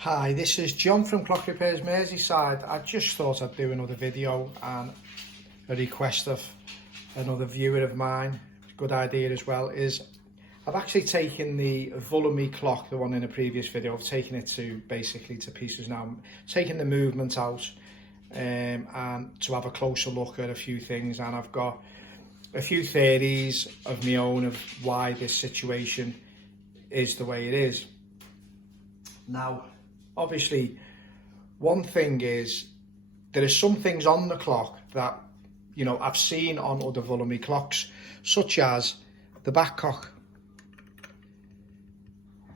Hi, this is John from Clock Repairs Merseyside. I just thought I'd do another video, and a request of another viewer of mine, good idea as well, is I've actually taken the Vulliamy clock, the one in a previous video. I've taken it to basically to pieces now, taking the movement out and to have a closer look at a few things, and I've got a few theories of my own of why this situation is the way it is. Now, obviously, one thing is there are some things on the clock that, you know, I've seen on other Vulliamy clocks, such as the back cock.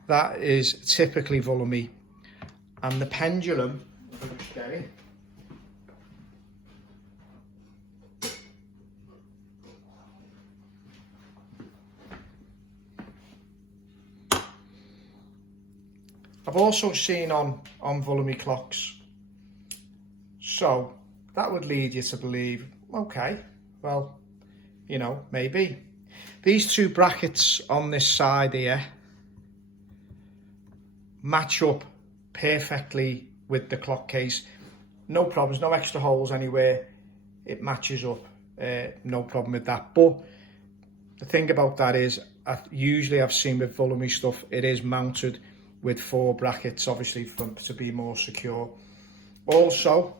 That is typically Vulliamy, and the pendulum, if I just get it, I've also seen on Vulliamy clocks. So that would lead you to believe, okay, well, you know, maybe. These two brackets on this side here match up perfectly with the clock case. No problems, no extra holes anywhere. It matches up, no problem with that. But the thing about that is, usually I've seen with Vulliamy stuff, it is mounted with 4 brackets, obviously to be more secure. Also,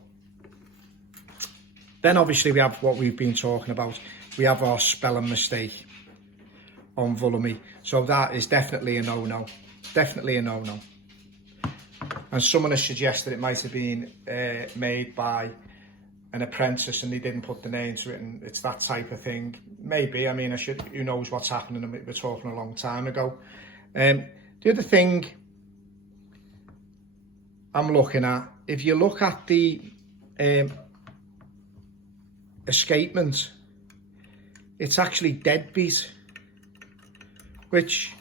then obviously we have what we've been talking about. We have our spelling mistake on Vulliamy. So that is definitely a no-no. Definitely a no-no. And someone has suggested it might have been made by an apprentice and they didn't put the name to it, and it's that type of thing. Maybe, I mean, who knows what's happening, we're talking a long time ago. The other thing I'm looking at, if you look at the escapement, it's actually deadbeat, which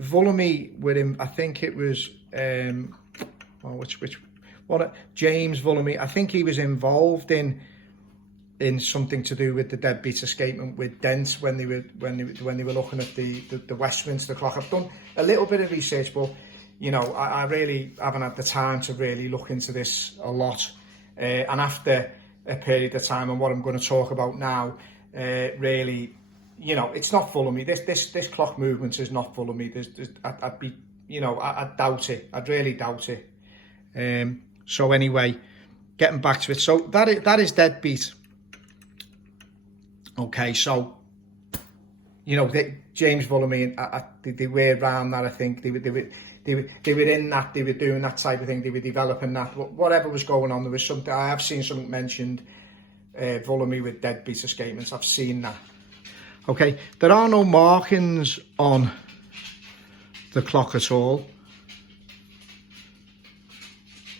Vulliamy with him, I think it was James Vulliamy, I think he was involved in something to do with the deadbeat escapement with Dent when they were looking at the Westminster clock. I've done a little bit of research, but you know, I really haven't had the time to really look into this a lot. And after a period of time, and what I'm going to talk about now, really, you know, it's not Vulliamy. This clock movement is not Vulliamy. I'd be, you know, I doubt it. I'd really doubt it. So anyway, getting back to it. So that is deadbeat. Okay, so, you know, James Vulliamy, they were around that, I think. They were in that, they were doing that type of thing, they were developing that. Whatever was going on, there was something, I have seen something mentioned, Vulliamy with deadbeat escapements, I've seen that. Okay, there are no markings on the clock at all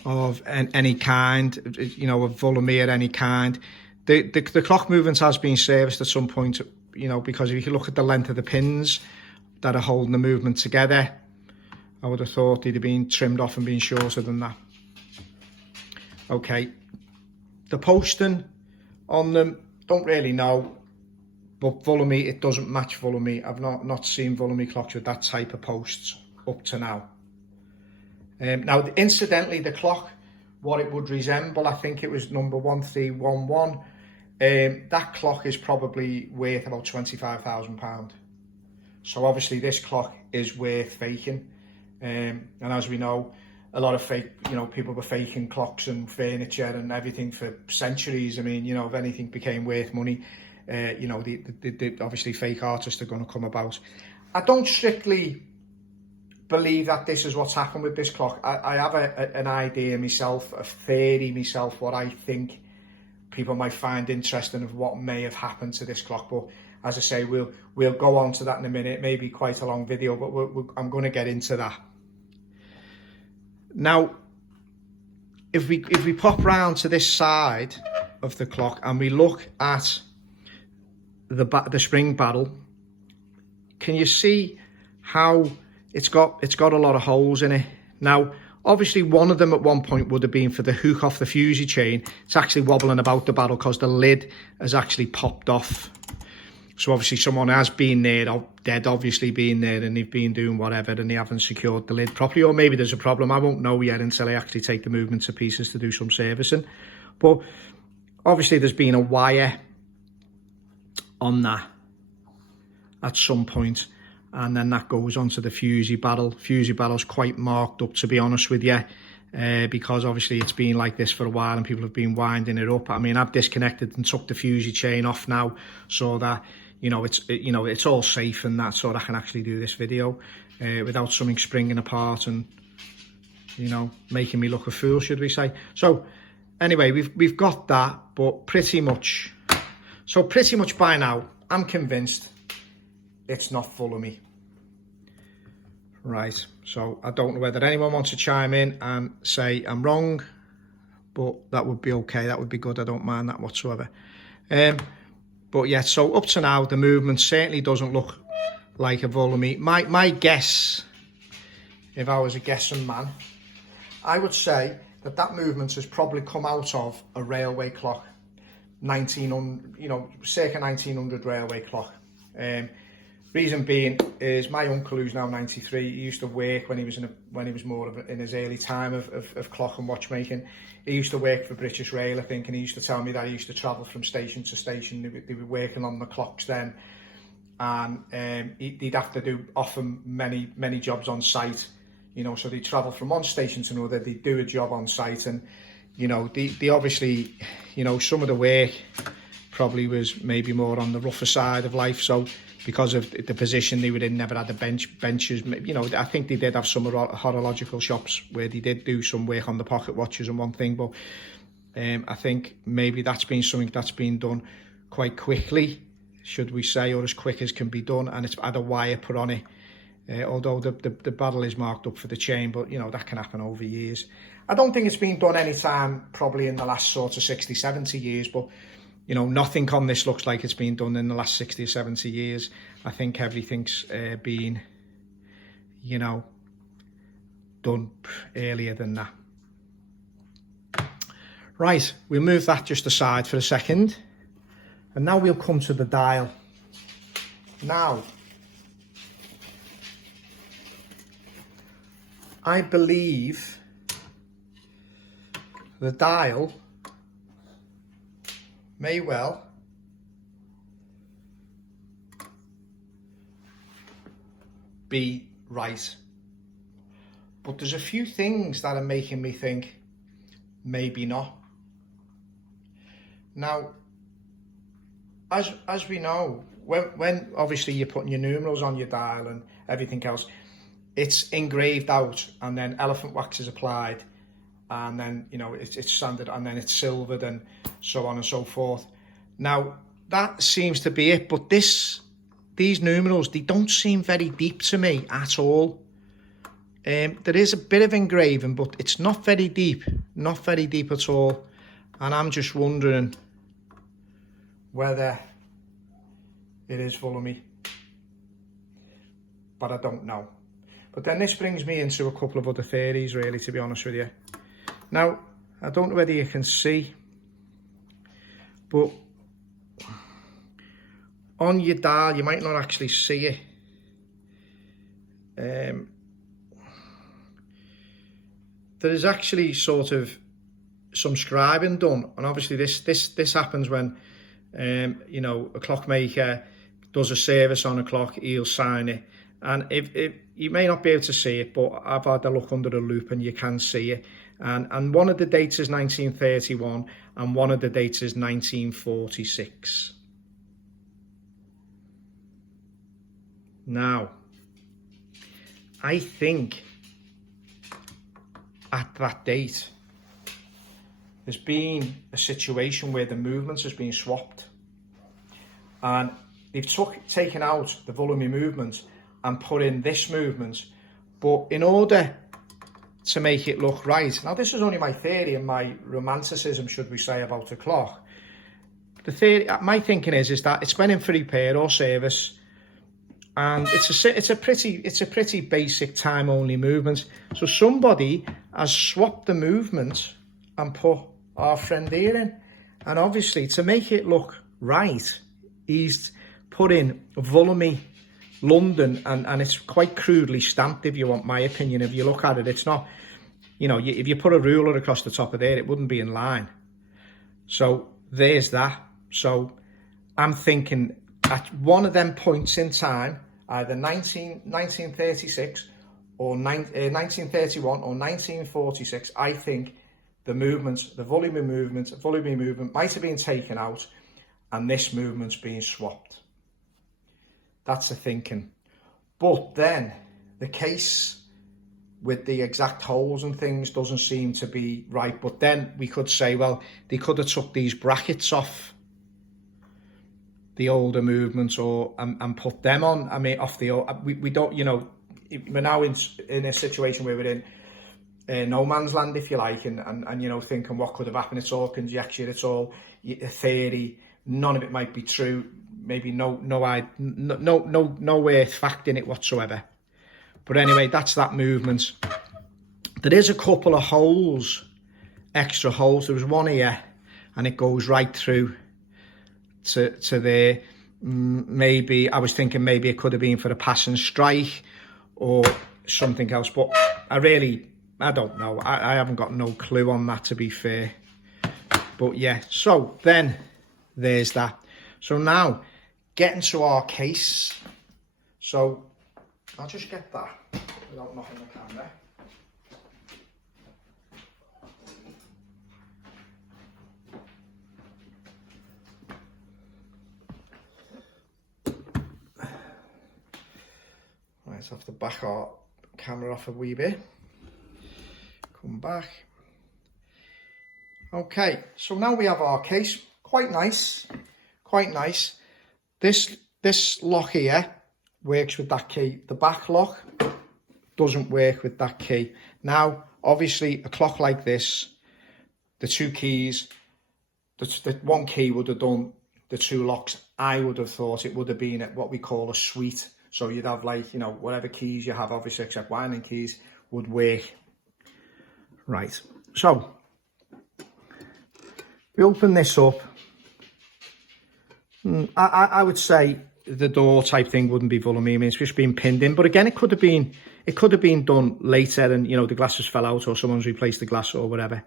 of any kind, you know, of Vulliamy at any kind. The clock movement has been serviced at some point, you know, because if you look at the length of the pins that are holding the movement together, I would have thought they'd have been trimmed off and been shorter than that. Okay, the posting on them, don't really know, but Vulliamy, it doesn't match Vulliamy. I've not seen Vulliamy clocks with that type of posts up to now. Now, incidentally, the clock, what it would resemble, I think it was number 1311. That clock is probably worth about £25,000. So obviously this clock is worth faking. And as we know, a lot of people were faking clocks and furniture and everything for centuries. I mean, you know, if anything became worth money, you know, the obviously fake artists are going to come about. I don't strictly believe that this is what's happened with this clock. I have an idea myself, a theory myself, what I think people might find interesting of what may have happened to this clock. But as I say, we'll go on to that in a minute. Maybe quite a long video, but I'm going to get into that. Now, if we pop round to this side of the clock and we look at the spring barrel, can you see how it's got a lot of holes in it? Now, obviously, one of them at one point would have been for the hook off the fusee chain. It's actually wobbling about the barrel because the lid has actually popped off. So obviously someone has been there, dead obviously been there, and they've been doing whatever and they haven't secured the lid properly, or maybe there's a problem. I won't know yet until I actually take the movement to pieces to do some servicing. But obviously there's been a wire on that at some point, and then that goes onto the fusee barrel. Fusee barrel's quite marked up, to be honest with you, because obviously it's been like this for a while and people have been winding it up. I mean, I've disconnected and took the fusee chain off now so that it's all safe and that, so that I can actually do this video without something springing apart and making me look a fool, should we say. So anyway, we've got that, but pretty much by now I'm convinced it's not Vulliamy. Right, so I don't know whether anyone wants to chime in and say I'm wrong, but that would be okay, that would be good. I don't mind that whatsoever. But yeah, so up to now the movement certainly doesn't look like a Vulliamy. My guess, if I was a guessing man, I would say that movement has probably come out of a railway clock, 1900, circa 1900 railway clock. Reason being is my uncle, who's now 93, he used to work when he was more in his early time of clock and watchmaking. He used to work for British Rail, I think, and he used to tell me that he used to travel from station to station. They were working on the clocks then, and he'd have to do often many jobs on site. So they travel from one station to another. They do a job on site, and they obviously, some of the work probably was maybe more on the rougher side of life. So because of the position they were in, never had the benches. I think they did have some horological shops where they did do some work on the pocket watches and one thing, but I think maybe that's been something that's been done quite quickly, should we say, or as quick as can be done, and it's had a wire put on it. Although the barrel is marked up for the chain, but that can happen over years. I don't think it's been done any time probably in the last sort of 60, 70 years, but nothing on this looks like it's been done in the last 60 or 70 years. I think everything's been, done earlier than that. Right, we'll move that just aside for a second. And now we'll come to the dial. Now, I believe the dial may well be right, but there's a few things that are making me think maybe not. Now, as we know, when obviously you're putting your numerals on your dial and everything else, it's engraved out, and then elephant wax is applied, and then it's sanded, and then it's silvered, and so on and so forth. Now that seems to be it, but these numerals, they don't seem very deep to me at all. There is a bit of engraving, but it's not very deep at all, and I'm just wondering whether it is Vulliamy, but I don't know. But then this brings me into a couple of other theories, really, to be honest with you. Now, I don't know whether you can see, but on your dial, you might not actually see it. There is actually sort of some scribing done, and obviously this happens when a clockmaker does a service on a clock, he'll sign it, and if you may not be able to see it, but I've had a look under the loop and you can see it. And one of the dates is 1931 and one of the dates is 1946. Now, I think at that date there's been a situation where the movements has been swapped, and they've taken out the Vulliamy movement and put in this movement, but in order to make it look right, now this is only my theory and my romanticism, should we say, about the clock. My thinking is that it's been in for repair or service, and it's a pretty basic time only movement. So somebody has swapped the movement and put our friend here in, and obviously to make it look right, he's put in Vulliamy, London, and it's quite crudely stamped, if you want my opinion. If you look at it, it's not, you know, if you put a ruler across the top of there, it wouldn't be in line. So there's that. So I'm thinking at one of them points in time, either 1936 or 1931 or 1946, I think the movement, the Vulliamy movement might have been taken out and this movement's being swapped. That's the thinking. But then the case with the exact holes and things doesn't seem to be right. But then we could say, well, they could have took these brackets off the older movements or and put them on. I mean, off the old, we don't, you know, we're now in a situation where we're in no man's land, if you like, and you know, thinking what could have happened. It's all conjecture. It's all a theory. None of it might be true. Maybe no fact in it whatsoever. But anyway, that's that movement. There is a couple of holes, extra holes. There was one here, and it goes right through to there. Maybe I was thinking maybe it could have been for a passing strike or something else. But I don't know. I haven't got no clue on that, to be fair. But yeah, so then there's that. So now, getting to our case. So I'll just get that without knocking the camera. Right, so I have to back our camera off a wee bit. Come back. Okay, so now we have our case. Quite nice, quite nice. This lock here works with that key. The back lock doesn't work with that key. Now, obviously, a clock like this, the two keys, the one key would have done the two locks. I would have thought it would have been at what we call a suite. So you'd have, like, you know, whatever keys you have, obviously, except winding keys, would work. Right, so we open this up. I would say the door type thing wouldn't be Vulliamy. I mean, it's just been pinned in. But again, it could have been done later, and you know, the glasses fell out or someone's replaced the glass or whatever.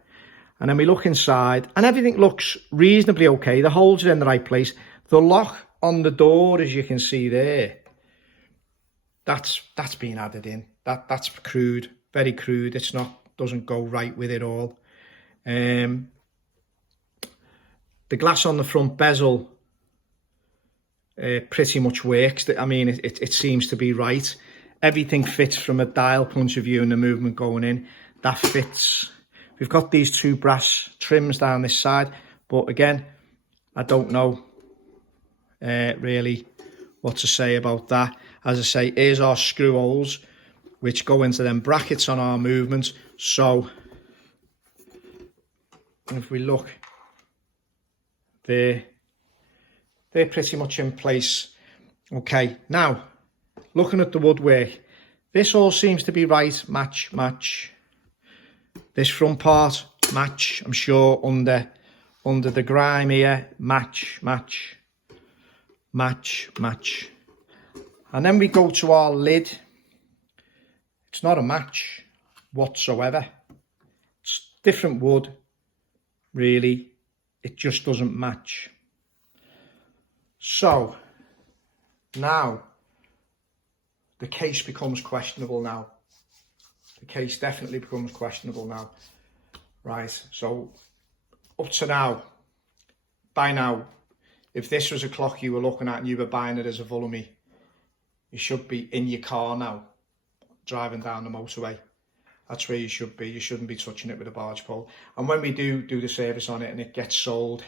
And then we look inside, and everything looks reasonably okay. The holes are in the right place. The lock on the door, as you can see there, that's been added in. That's crude, very crude. It's not, doesn't go right with it all. The glass on the front bezel pretty much works. I mean, it seems to be right. Everything fits from a dial point of view and the movement going in. That fits. We've got these two brass trims down this side, but again, I don't know really what to say about that. As I say, here's our screw holes, which go into them brackets on our movements. So if we look, they're pretty much in place. Okay, now looking at the woodwork, this all seems to be right. Match. This front part, match. I'm sure under the grime here, match. And then we go to our lid. It's not a match whatsoever. It's different wood, really. It just doesn't match. So now the case becomes questionable now. The case definitely becomes questionable now. Right, so up to now, by now, if this was a clock you were looking at and you were buying it as a Vulliamy, you should be in your car now, driving down the motorway. That's where you should be. You shouldn't be touching it with a barge pole. And when we do the service on it and it gets sold,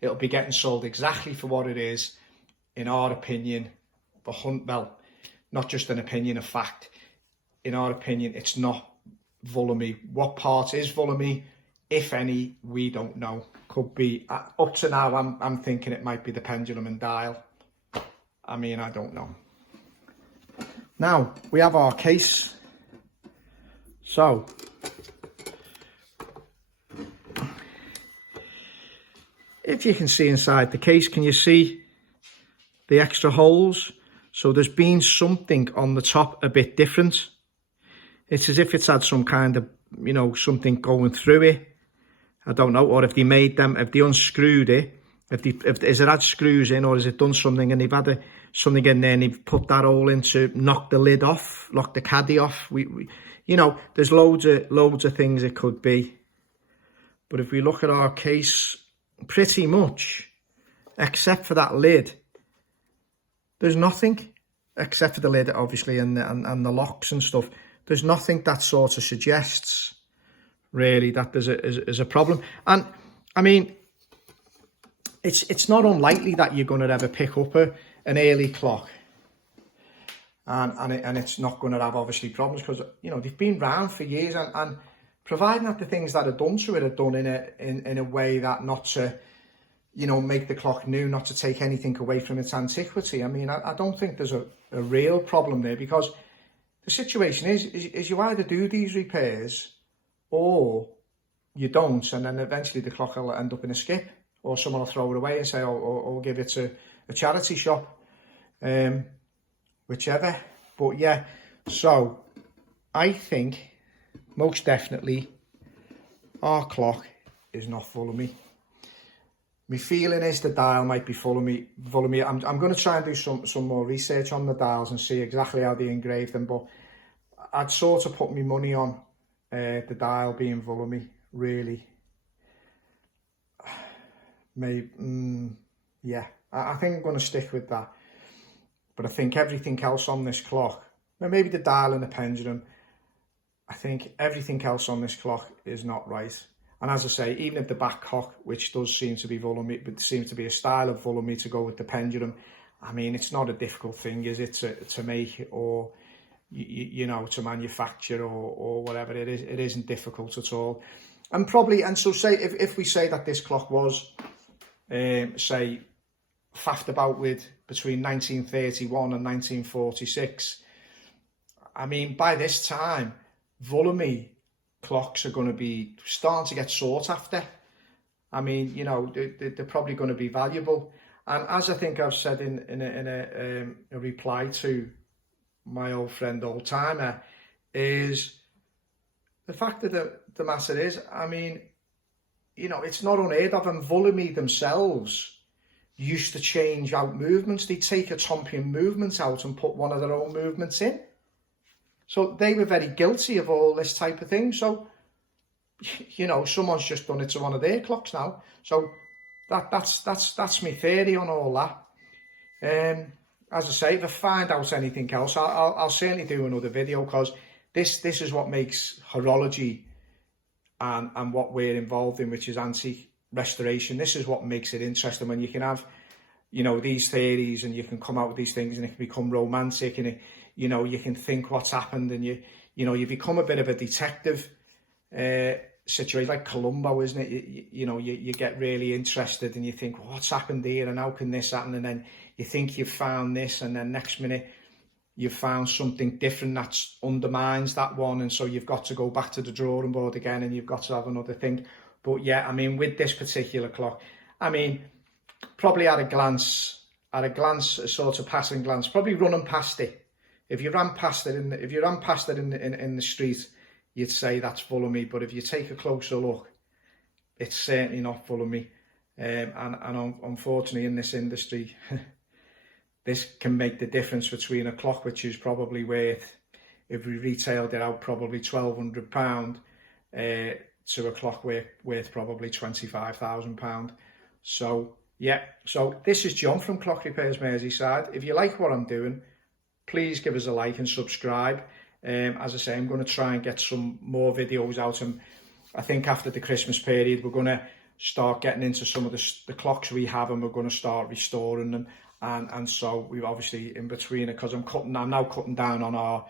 it'll be getting sold exactly for what it is, in our opinion. Well, not just an opinion, a fact. In our opinion, it's not Vulliamy. What part is Vulliamy, if any, we don't know. Could be, up to now, I'm thinking it might be the pendulum and dial. I mean, I don't know. Now, we have our case. So, if you can see inside the case, can you see the extra holes. So there's been something on the top a bit different. It's as if it's had some kind of, you know, something going through it. I don't know, or if they made them, if they unscrewed it, is it had screws in, or has it done something and they've had something in there and they've put that hole in to knock the lid off, knock the caddy off. We you know, there's loads of things it could be. But if we look at our case, pretty much, except for that lid, there's nothing, except for the lid, obviously, and the locks and stuff. There's nothing that sort of suggests, really, that there's a problem. And, I mean, it's not unlikely that you're going to ever pick up an early clock. And it's not going to have, obviously, problems because, you know, they've been around for years. And providing that the things that are done to it are done in a way that not to, you know, make the clock new, not to take anything away from its antiquity. I mean, I don't think there's a real problem there, because the situation is you either do these repairs or you don't, and then eventually the clock will end up in a skip, or someone will throw it away and say, oh, or give it to a charity shop, whichever. But yeah, so I think most definitely our clock is not Vulliamy. My feeling is the dial might be Vulliamy. I'm going to try and do some more research on the dials and see exactly how they engraved them, but I'd sort of put my money on the dial being Vulliamy, really. Maybe, yeah, I think I'm going to stick with that. But I think everything else on this clock, maybe the dial and the pendulum, I think everything else on this clock is not right. And as I say, even if the back cock, which does seem to be Vulliamy, but seems to be a style of Vulliamy to go with the pendulum, I mean, it's not a difficult thing, is it, to make, or, you know, to manufacture, or whatever it is. It isn't difficult at all. And probably, and so say, if we say that this clock was, say, faffed about with between 1931 and 1946, I mean, by this time, Vulliamy clocks are going to be starting to get sought after. I mean, you know, they're probably going to be valuable. And as I think I've said in a reply to my old friend, old timer, is the fact that the matter is, I mean, you know, it's not unheard of. And Vulliamy themselves used to change out movements. They'd take a Tompion movement out and put one of their own movements in. So they were very guilty of all this type of thing. So, you know, someone's just done it to one of their clocks now. So that's my theory on all that. As I say, if I find out anything else, I'll certainly do another video, because this is what makes horology and what we're involved in, which is antique restoration. This is what makes it interesting, when you can have, you know, these theories, and you can come out with these things, and it can become romantic, and you know, you can think what's happened, and you know, you become a bit of a detective situation, like Columbo, isn't it? You know, you get really interested, and you think, well, what's happened here, and how can this happen? And then you think you've found this, and then next minute you've found something different that undermines that one, and so you've got to go back to the drawing board again, and you've got to have another thing. But yeah, I mean, with this particular clock, I mean, probably at a glance, a sort of passing glance, probably running past it. If you ran past it in the street, you'd say that's Vulliamy. But if you take a closer look, it's certainly not Vulliamy. And unfortunately, in this industry, this can make the difference between a clock which is probably worth, if we retailed it out, probably £1,200, to a clock worth probably £25,000. So yeah, so this is John from Clock Repairs Merseyside. If you like what I'm doing, please give us a like and subscribe. As I say, I'm going to try and get some more videos out, and I think after the Christmas period we're going to start getting into some of the clocks we have, and we're going to start restoring them, and so we obviously in between it, because I'm now cutting down on our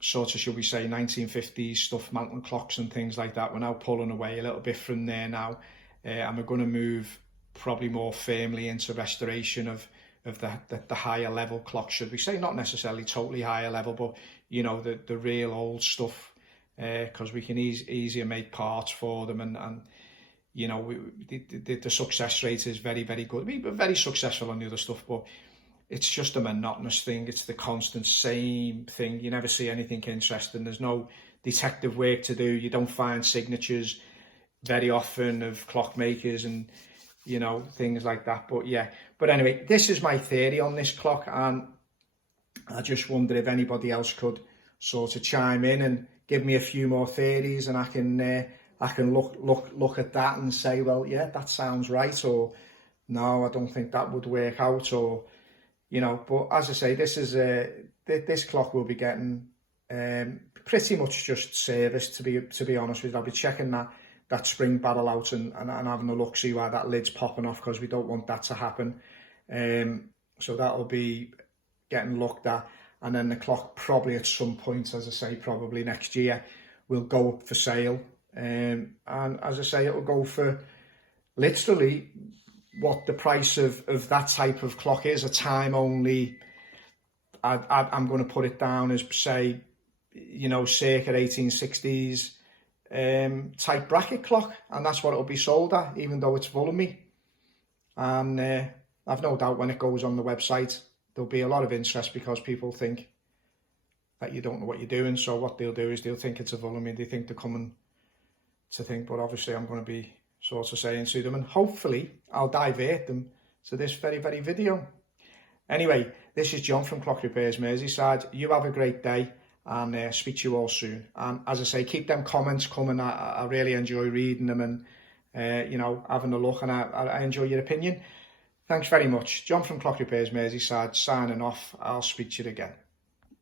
sort of, should we say, 1950s stuff, mountain clocks and things like that. We're now pulling away a little bit from there now, and we're going to move probably more firmly into restoration of the higher level clocks, should we say, not necessarily totally higher level, but you know, the real old stuff, because we can easier make parts for them, and you know, the success rate is very, very good. We were very successful on the other stuff, but it's just a monotonous thing. It's the constant same thing. You never see anything interesting. There's no detective work to do. You don't find signatures very often of clockmakers and, you know, things like that. But yeah, but anyway, this is my theory on this clock, and I just wonder if anybody else could sort of chime in and give me a few more theories, and I can look at that and say, well, yeah, that sounds right, or no, I don't think that would work out, or, you know. But as I say, this is this clock will be getting pretty much just serviced, to be honest with you. I'll be checking that spring barrel out and having a look, see why that lid's popping off, because we don't want that to happen. So that'll be getting looked at, and then the clock probably at some point, as I say, probably next year, will go up for sale. And as I say, it will go for literally what the price of that type of clock is, a time only. I'm going to put it down as, say, you know, circa 1860s type bracket clock, and that's what it'll be sold at, even though it's Vulliamy. And I've no doubt when it goes on the website, there'll be a lot of interest, because people think that you don't know what you're doing. So what they'll do is they'll think it's a Vulliamy. They think they're coming to think, but obviously I'm going to be sort of saying to them, and hopefully I'll divert them to this very video. Anyway, this is John from Clock Repairs Merseyside. You have a great day, and speak to you all soon. And as I say, keep them comments coming. I really enjoy reading them, and you know, having a look, and I enjoy your opinion. Thanks very much. John from Clock Repairs Merseyside signing off. I'll speak to you again.